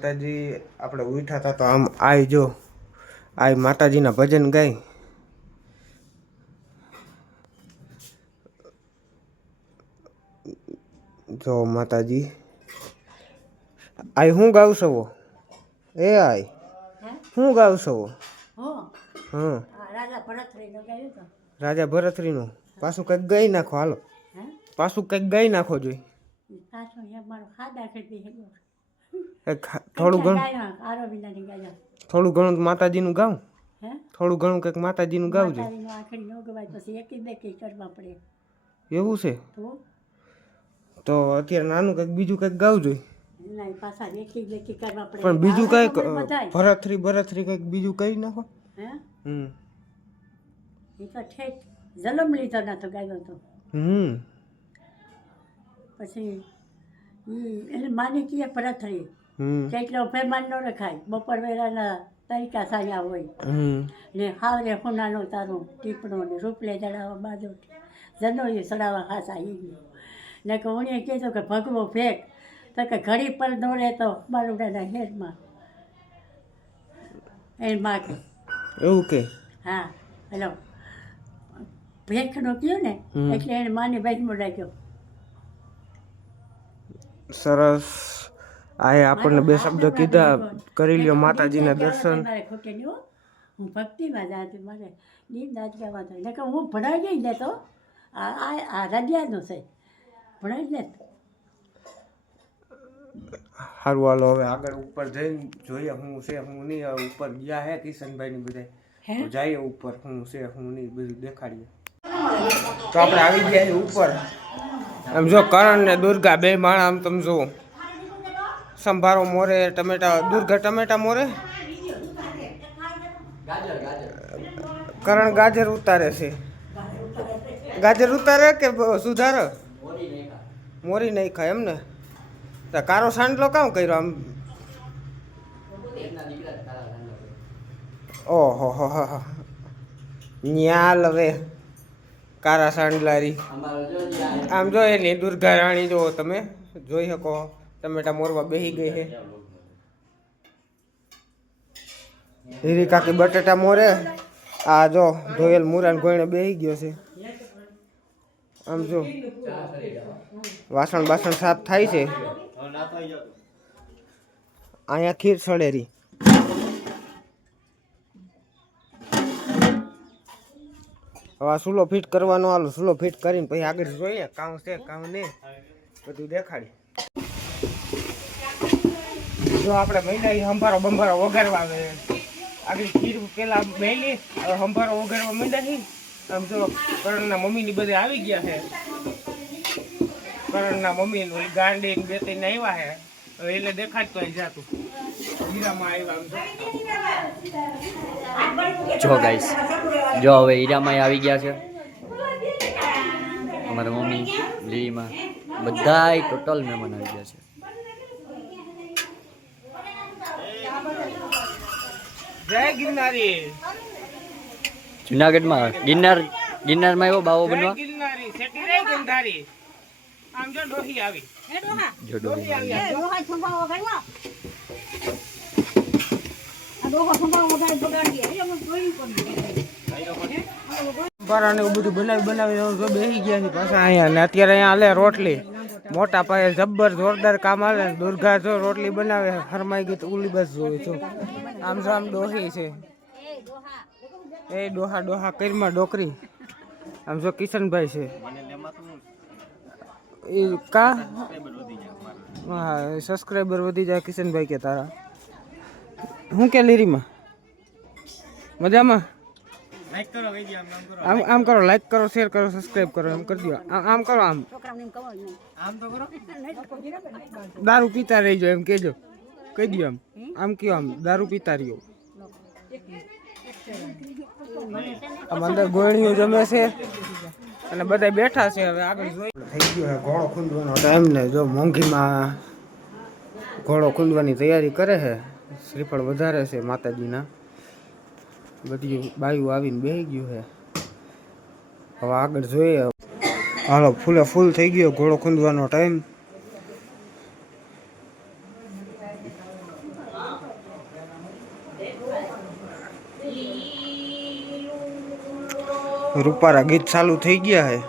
માતાજી આપણે ઉઠ્યા હતા તો આમ આય જો આય માતાજીના ભજન ગાય. જો માતાજી આય હું ગાવ છો એ આય હું ગાવ છો? હા રાજા ભરતરીનું પાછું કંઈક ગાઈ નાખો. હાલો પાછું કંઈક ગાઈ નાખો જોઈ. થોડું ઘણું માતાજીનું ગાવ. થોડું ઘણું કંઈક માતાજીનું ગાવજો. એવું છે તો અત્યારે નાનું કંઈક બીજું કંઈક ગાવજો. પણ બીજું કંઈક ભરતરી કંઈક બીજું કહી નાખો. જલમ લીધો ના તો ગાયો તો પછી એટલે માની કીએ ભરતરી કેટલો મહેમાન ન રખાય. બપોર વેળાના તરીકા સાયા હોય ને હાવરે હોનાનો તારો ટીપણો ને રૂપલે ચડાવવા બાજુ જનોઈ ચડાવવા ખાસા એ ગયો ને કે ઉણીએ કીધું કે ભગવો ફેંક તો કે ઘડી પર દોડે તો બાલુડાના હેરમાં એ માગે એવું કે હા હેલો ભેખનો કયો ને એટલે એને માની બાઈકમાં રાખ્યો. સરસ. આ આપણને બે શબ્દ કીધા. કરી લ્યો માતાજીના દર્શન. મારે ખોટે નહીં હો, હું ભક્તિમાં જાતી. મારે ગીત નાચ ગાવા થાય ને કે હું ભણાઈ ગઈ ને તો આ રડિયાનું છે ભણાઈ જ ને. સારું હાલો હવે આગળ ઉપર જઈને જોઈએ શું છે શું નહીં. હવે ઉપર ગયા હે કિશનભાઈ ની બધા જઈએ ઉપર શું છે શું નહીં બધું દેખાડીએ. તો આપણે આવી ગયા છીએ ઉપર. આમ જો કરણ ને દુર્ગા બે માણા આમ તમે જુઓ. સંભારો મોરે ટમેટા દુર્ગા ટમેટા મોરે. કરણ ગાજર ઉતારે છે. ગાજર ઉતારે કે સુધારે? મોરી નહીં ખાય એમ ને. કારો સાંડલો કામ કર્યો આમ? ઓહો હો હો ન્યાલ હવે કારા સાંડલારી. આમ જો એની દુર્ગા રાણી જો તમે જોઈ શકો. ટમેટા મોરવા બેસી ગઈ છે. હીરી કાકી બટેટા મોરે. આ જો ધોયેલ મુરાન ગોઈને બેસી ગયો છે. આમ જો વાસણ બાસણ સાફ થાય છે. અહીંયા ખીર સળેરી. હવે સૂલો ફિટ કરવાનો. હાલો સૂલો ફિટ કરીને પછી આગળ જોઈએ કામ છે કામ નહીં બધું દેખાડી. જો આપણે મહિના સંભારો બંભારો વગાડવા આવે. આગળ ખીર પેલા મહિલી હવે સંભારો વગાડવા માંડ્યા. આમ જો કરણના મમ્મીની બધે આવી ગયા છે. કરણના મમ્મી ગાંડી બે ત્રણ આવ્યા છે. હવે એટલે દેખાડતો અહીં જાતું હીરામાં આવ્યા. જો ગાઈસ જો હવે હીરામાં આવી ગયા છે અમારા મમ્મી લીલીમાં બધાય ટોટલ મહેમાન આવી ગયા છે. જય ગિરનારી. જુનાગઢમાં ગિરનારમાં આવ્યો બાવો બનવા. ગિરનારી સેટી રે ગંધારી. આમ જો ડોહી આવી. જો ડોહી આવી. બરાને એવું બધું બનાવી બેસી ગયા છે પાછા અહીંયા. ને અત્યારે અહીંયા હાલે રોટલી. મોટા પાયે જબ્બર જોરદાર કામ હાલે. દુર્ગા જો રોટલી બનાવે હરમાઈ ગઈ તો ઉલી બસ જોવે છો. આમ જો આમ ડોહી છે. એ ડોહા ડોહા કરીમાં ડોકરી. આમ જો કિશનભાઈ છે. એ કા હા સબસ્ક્રાઈબર વધી જાય કિશનભાઈ કે તારા. શું કે લીરીમાં મજામાં? આમ કરો લાઈક કરો શેર કરો સબસ્ક્રાઈબ કરો એમ કરી દો. આમ કરો આમ તો કરો. દારૂ પીતા રહીજો એમ કેજો કહી દો. આમ કયો આમ દારૂ પીતા રહ્યો. આમ અંદર ગોળીઓ જમે છે અને બધા બેઠા છે. હવે આગળ જોઈ થઈ ગયો છે ઘોડો ખૂંદવાનો ટાઈમ ને જો મોંઘીમાં ઘોડો ખૂંદવાની તૈયારી કરે છે. શ્રીફળ વધારે છે માતાજીના. બધી બાયું આવીને બેસી ગયું છે. હવે આગળ જોઈએ. હાલો ફૂલે ફૂલ થઈ ગયો ઘોડો ખૂંદવાનો ટાઈમ. રૂપારા ગીત ચાલુ થઈ ગયા હે.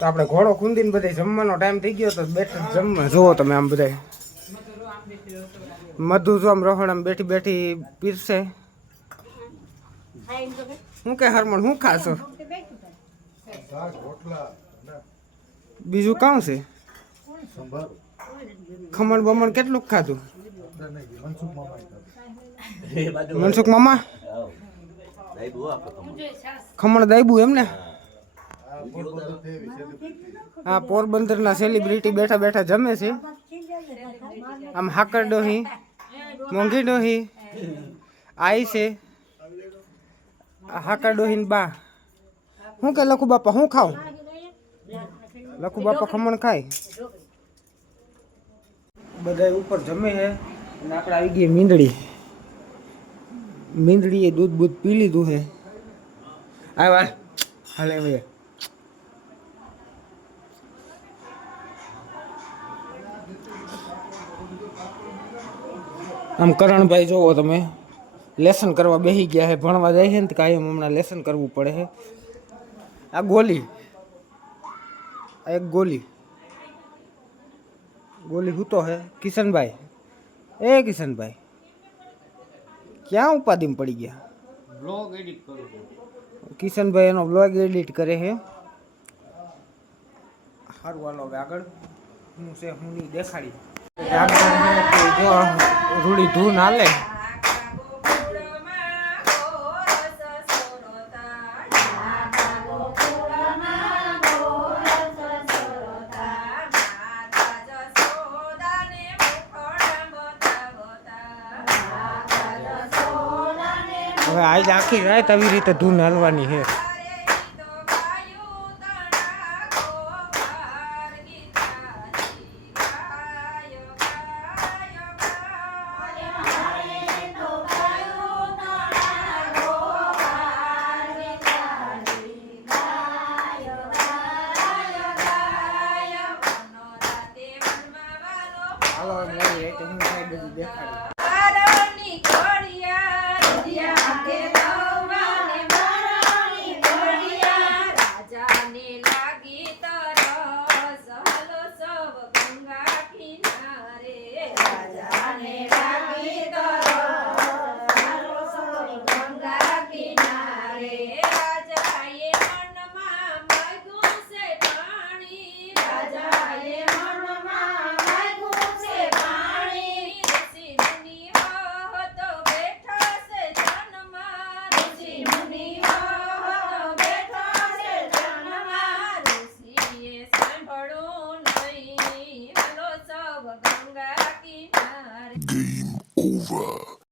તો આપણે ઘોડો ખૂંદીને બધા જમવાનો ટાઈમ થઈ ગયો તો બેઠા જમવા જુઓ તમે આમ બધા મધુ જો આમ રહોડામાં બેઠી બેઠી પીરસે. હું કે હરમણ હું ખાશો? બીજું કાં છે? ખમણ બમણ કેટલું ખાધું? મનસુખ મામા ખમણ દાયબુ એમ ને? હા, પોરબંદરના સેલિબ્રિટી બેઠા બેઠા જમે છે. આમ હાકર ડોહી, મોંઘી ડોહી આઈ છે. હાકર ડોહી બા શું કે લખુ બાપા શું ખાવ? લખુ બાપા ખમણ ખાય. બધા ઉપર જમે છે અને આપણે આવી ગઈ મીંદડી. મીંદડીએ દૂધ બૂધ પી લીધું છે. આવ્યા હાલે હવે આમ કરણભાઈ જોવો તમે લેસન કરવા બેસી ગયા છે. ભણવા જાય છે ને તો કાયમ હમણાં લેસન કરવું પડે છે. આ ગોલી, આ એક ગોલી હૂતો હે. કિશનભાઈ, એ કિશનભાઈ ક્યાં ઉપાધિમાં પડી ગયા? બ્લોગ એડિટ કરું. કિશનભાઈ એનો બ્લોગ એડિટ કરે છે. સારું હાલો હવે આગળ હું છે હું નહીં દેખાડી. રૂડી ધૂન હાલે. હવે આજ આખી રાત આવી રીતે ધૂન હાલવાની છે. હાલો મળીએ તો હું કાંઈ બધું દેખાડી. Game over.